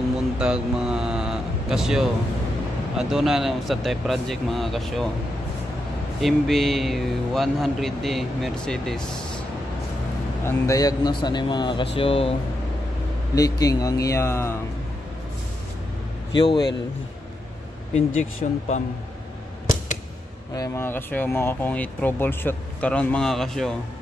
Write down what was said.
yung muntag mga Casio. Aduna na sa type project mga Casio. MB 100D Mercedes. Ang diagnose ani mga Casio, leaking ang iyang fuel injection pump. Ay mga Casio, mo akong i-troubleshoot karon mga Casio.